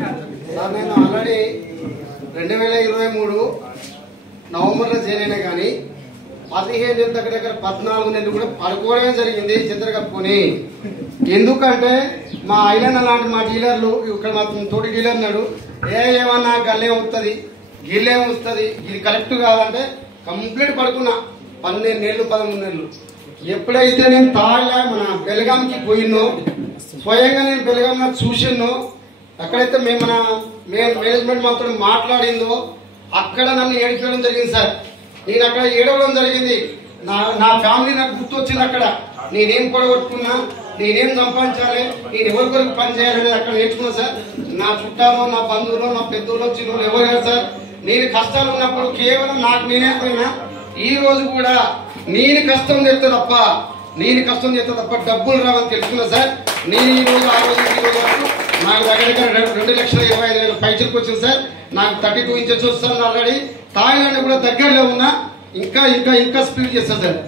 Sir నేను already 2023 నవంబర్లో join అయినా కానీ 15 నెలల దగ్గర 14 నెలలు కూడా పడుకోవడమే జరిగింది చిత్ర కప్పుకొని. ఎందుకంటే మా ఐలన్న లాంటి మా డీలర్లు ఇక్కడ మా తోటి డీలర్ ఉన్నాడు, ఏమన్నా గల్లేం వస్తుంది గిల్లేం వస్తుంది ఇది కరెక్ట్ కాదంటే కంప్లీట్ పడుకున్నా 12 నెలలు 13 నెలలు. ఎప్పుడైతే నేను తాగా మన బెల్గాంకి పోయినో స్వయంగా నేను బెల్గాంలో చూసినో అక్కడైతే మేము మన మేనేజ్మెంట్ మాతో మాట్లాడిందో అక్కడ నన్ను ఏడిపోవడం జరిగింది సార్. నేను అక్కడ ఏడవడం జరిగింది. నా ఫ్యామిలీ నాకు గుర్తొచ్చింది. అక్కడ నేనేం పొడగొట్టుకున్నా, నేనేం సంపాదించాలి, నేను ఎవరి కొరకు పని చేయాలనేది అక్కడ నేర్చుకున్నా సార్. నా చుట్టాలు, నా బంధువులు, నా పెద్దలు, చిన్నలు ఎవరు కాదు సార్. నేను కష్టాలు ఉన్నప్పుడు కేవలం నాకు నేనే పోయినా. ఈ రోజు కూడా నేను కష్టం చేస్తే తప్ప డబ్బులు రావని తెలుసుకున్నా సార్. నేను ఈ రోజు ఆ రోజు ఈ రోజు వరకు నాకు దగ్గర 2,25,000 పైసలకు వచ్చింది సార్. నాకు 32 ఇంచెస్ వస్తాను ఆల్రెడీ. థాయిలాండ్ కూడా దగ్గరలో ఉన్నా. ఇంకా స్పీడ్ చేస్తా సార్.